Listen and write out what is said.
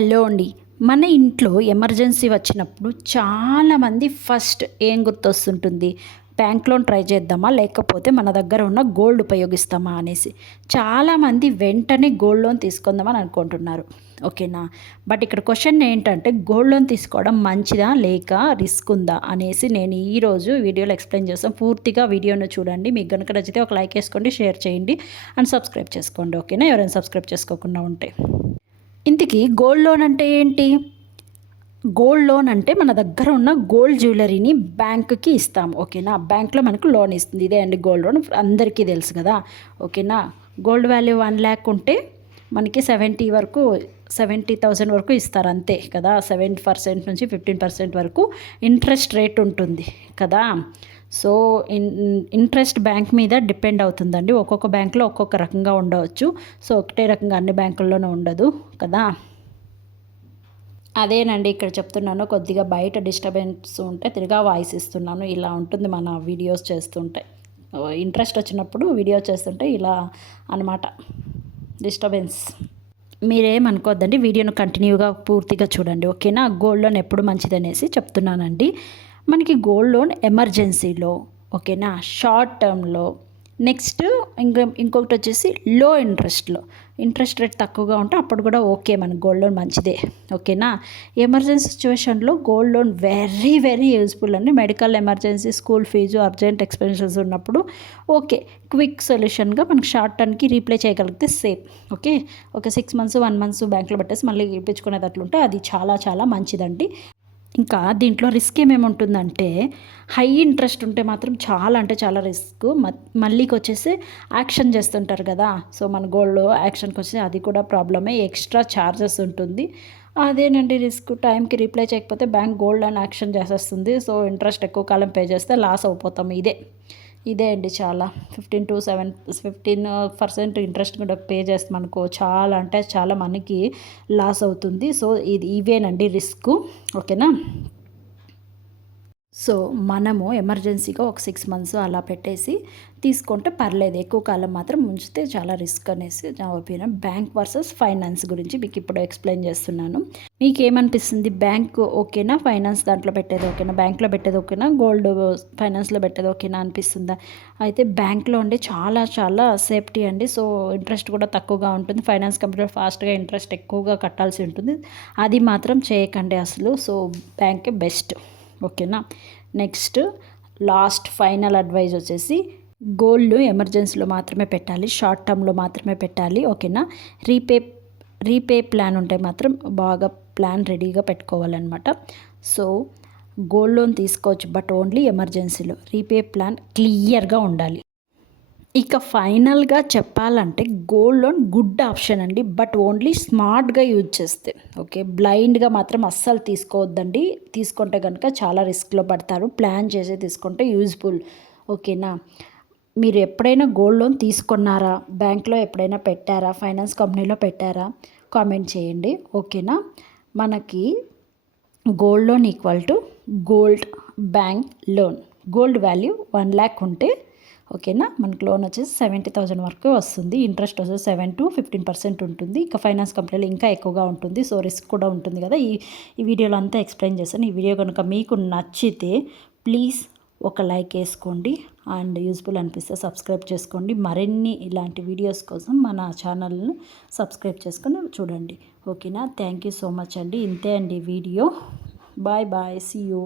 Hello అండి. మన ఇంట్లో ఎమర్జెన్సీ వచ్చినప్పుడు చాలామంది ఫస్ట్ ఏం గుర్తొస్తుంటుంది? బ్యాంక్ లోన్ ట్రై చేద్దామా? లేకపోతే మన దగ్గర ఉన్న గోల్డ్ ఉపయోగిస్తామా అనేసి. చాలామంది వెంటనే గోల్డ్ లోన్ తీసుకుందామని అనుకుంటున్నారు. ఓకేనా? బట్ ఇక్కడ క్వశ్చన్ ఏంటంటే గోల్డ్ లోన్ తీసుకోవడం మంచిదా లేక రిస్క్ ఉందా అనేసి నేను ఈరోజు వీడియోలో ఎక్స్ప్లెయిన్ చేస్తాను. పూర్తిగా వీడియోను చూడండి. మీకు కనుక నచ్చితే ఒక లైక్ వేసుకోండి, షేర్ చేయండి అండ్ సబ్స్క్రైబ్ చేసుకోండి. ఓకేనా? ఎవరైనా సబ్స్క్రైబ్ చేసుకోకుండా ఉంటే. ఇంతకీ గోల్డ్ లోన్ అంటే ఏంటి? గోల్డ్ లోన్ అంటే మన దగ్గర ఉన్న గోల్డ్ జ్యువెలరీని బ్యాంకుకి ఇస్తాము. ఓకేనా? బ్యాంక్లో మనకు లోన్ ఇస్తుంది. ఇదే అండి గోల్డ్ లోన్. అందరికీ తెలుసు కదా. ఓకేనా? గోల్డ్ వాల్యూ 1,00,000 ఉంటే మనకి 70,000 వరకు ఇస్తారు అంతే కదా. 7% నుంచి 15% వరకు ఇంట్రెస్ట్ రేట్ ఉంటుంది కదా. సో ఇంట్రెస్ట్ బ్యాంక్ మీద డిపెండ్ అవుతుందండి. ఒక్కొక్క బ్యాంకులో ఒక్కొక్క రకంగా ఉండవచ్చు. సో ఒకటే రకంగా అన్ని బ్యాంకుల్లోనూ ఉండదు కదా. అదేనండి ఇక్కడ చెప్తున్నాను. కొద్దిగా బయట డిస్టర్బెన్స్ ఉంటే తిరిగా వాయిస్ ఇస్తున్నాను. ఇలా ఉంటుంది మన వీడియోస్ చేస్తుంటే. ఇంట్రెస్ట్ వచ్చినప్పుడు వీడియో చేస్తుంటే ఇలా అనమాట డిస్టర్బెన్స్. మీరేమనుకోవద్దండి, వీడియోను కంటిన్యూగా పూర్తిగా చూడండి. ఓకేనా? గోల్డ్ లోన్ ఎప్పుడు మంచిదనేసి చెప్తున్నానండి. మనకి గోల్డ్ లోన్ ఎమర్జెన్సీలో, ఓకేనా, షార్ట్ టర్మ్లో, నెక్స్ట్ ఇంకొకటి వచ్చేసి లో ఇంట్రెస్ట్లో. ఇంట్రెస్ట్ రేట్ తక్కువగా ఉంటే అప్పుడు కూడా ఓకే, మన గోల్డ్ లోన్ మంచిదే. ఓకేనా? ఎమర్జెన్సీ సిచ్యువేషన్లో gold loan very very useful అండి. Medical emergency, school fees, urgent expenses ఉన్నప్పుడు ఓకే, క్విక్ సొల్యూషన్గా మనకు షార్ట్ టర్మ్కి రీప్లే చేయగలిగితే సేఫ్. ఓకే, ఒక 6 months 1 month బ్యాంక్లో పెట్టేసి మళ్ళీ ఇప్పించుకునేది అట్లుంటే అది చాలా చాలా మంచిదండి. ఇంకా దీంట్లో రిస్క్ ఏమేమి ఉంటుందంటే హై ఇంట్రెస్ట్ ఉంటే మాత్రం చాలా అంటే చాలా రిస్క్. మళ్ళీకి వచ్చేసి యాక్షన్ చేస్తుంటారు కదా. సో మన గోల్డ్ యాక్షన్కి వచ్చి అది కూడా ప్రాబ్లమే, ఎక్స్ట్రా ఛార్జెస్ ఉంటుంది. అదేనండి రిస్క్. టైంకి రిప్లై చేయకపోతే బ్యాంక్ గోల్డ్ అని యాక్షన్ చేసేస్తుంది. సో ఇంట్రెస్ట్ ఎక్కువ కాలం పే చేస్తే లాస్ అయిపోతాం. ఇదే అండి చాలా 15% ఇంట్రెస్ట్ కూడా పే చేస్తాం అనుకో, చాలా అంటే చాలా మనకి లాస్ అవుతుంది. సో ఇవేనండి రిస్క్. ఓకేనా? సో మనము ఎమర్జెన్సీగా ఒక 6 months అలా పెట్టేసి తీసుకుంటే పర్లేదు. ఎక్కువ కాలం మాత్రం ఉంచితే చాలా రిస్క్ అనేసి నా ఒపీనియన్. బ్యాంక్ వర్సెస్ ఫైనాన్స్ గురించి మీకు ఇప్పుడు ఎక్స్ప్లెయిన్ చేస్తున్నాను. మీకేమనిపిస్తుంది? బ్యాంక్ ఓకేనా, ఫైనాన్స్ దాంట్లో పెట్టేది ఓకేనా, బ్యాంక్లో పెట్టేది ఓకేనా, గోల్డ్ ఫైనాన్స్లో పెట్టేది ఓకేనా అనిపిస్తుందా? అయితే బ్యాంక్లో ఉండే చాలా చాలా సేఫ్టీ అండి. సో ఇంట్రెస్ట్ కూడా తక్కువగా ఉంటుంది. ఫైనాన్స్ కంపెనీలో ఫాస్ట్గా ఇంట్రెస్ట్ ఎక్కువగా కట్టాల్సి ఉంటుంది. అది మాత్రం చేయకండి అసలు. సో బ్యాంకే బెస్ట్. ఓకేనా? నెక్స్ట్ లాస్ట్ ఫైనల్ అడ్వైజ్ వచ్చేసి గోల్డ్ ఎమర్జెన్సీలో మాత్రమే పెట్టాలి, షార్ట్ టర్మ్లో మాత్రమే పెట్టాలి. ఓకేనా? రీపే ప్లాన్ ఉంటే మాత్రం బాగా ప్లాన్ రెడీగా పెట్టుకోవాలన్నమాట. సో గోల్డ్ లోన్ తీసుకోవచ్చు, బట్ ఓన్లీ ఎమర్జెన్సీలో. రీపే ప్లాన్ క్లియర్గా ఉండాలి. ఇక ఫైనల్గా చెప్పాలంటే గోల్డ్ లోన్ గుడ్ ఆప్షన్ అండి, బట్ ఓన్లీ స్మార్ట్గా యూజ్ చేస్తే. ఓకే, బ్లైండ్గా మాత్రం అస్సలు తీసుకోవద్దండి. తీసుకుంటే కనుక చాలా రిస్క్లో పడతారు. ప్లాన్ చేసి తీసుకుంటే యూజ్ఫుల్. ఓకేనా? మీరు ఎప్పుడైనా గోల్డ్ లోన్ తీసుకున్నారా? బ్యాంక్లో ఎప్పుడైనా పెట్టారా? ఫైనాన్స్ కంపెనీలో పెట్టారా? కామెంట్ చేయండి. ఓకేనా? మనకి gold loan equal to gold bank loan. Gold value 1,00,000 ఉంటే ఓకేనా, మనకు లోన్ వచ్చేసి 70,000 వరకు వస్తుంది. ఇంట్రెస్ట్ వచ్చేసి 7 to 15% ఉంటుంది. ఇక ఫైనాన్స్ కంపెనీలో ఇంకా ఎక్కువగా ఉంటుంది. సో రిస్క్ కూడా ఉంటుంది కదా. ఈ వీడియోలో అంతా ఎక్స్ప్లెయిన్ చేశాను. ఈ వీడియో కనుక మీకు నచ్చితే ప్లీజ్ ఒక లైక్ వేసుకోండి అండ్ యూస్ఫుల్ అనిపిస్తే సబ్స్క్రైబ్ చేసుకోండి. మరిన్ని ఇలాంటి వీడియోస్ కోసం మన ఛానల్ను సబ్స్క్రైబ్ చేసుకొని చూడండి. ఓకేనా? థ్యాంక్ యూ సో మచ్ అండి. ఇంతే అండి video. Bye bye, see you.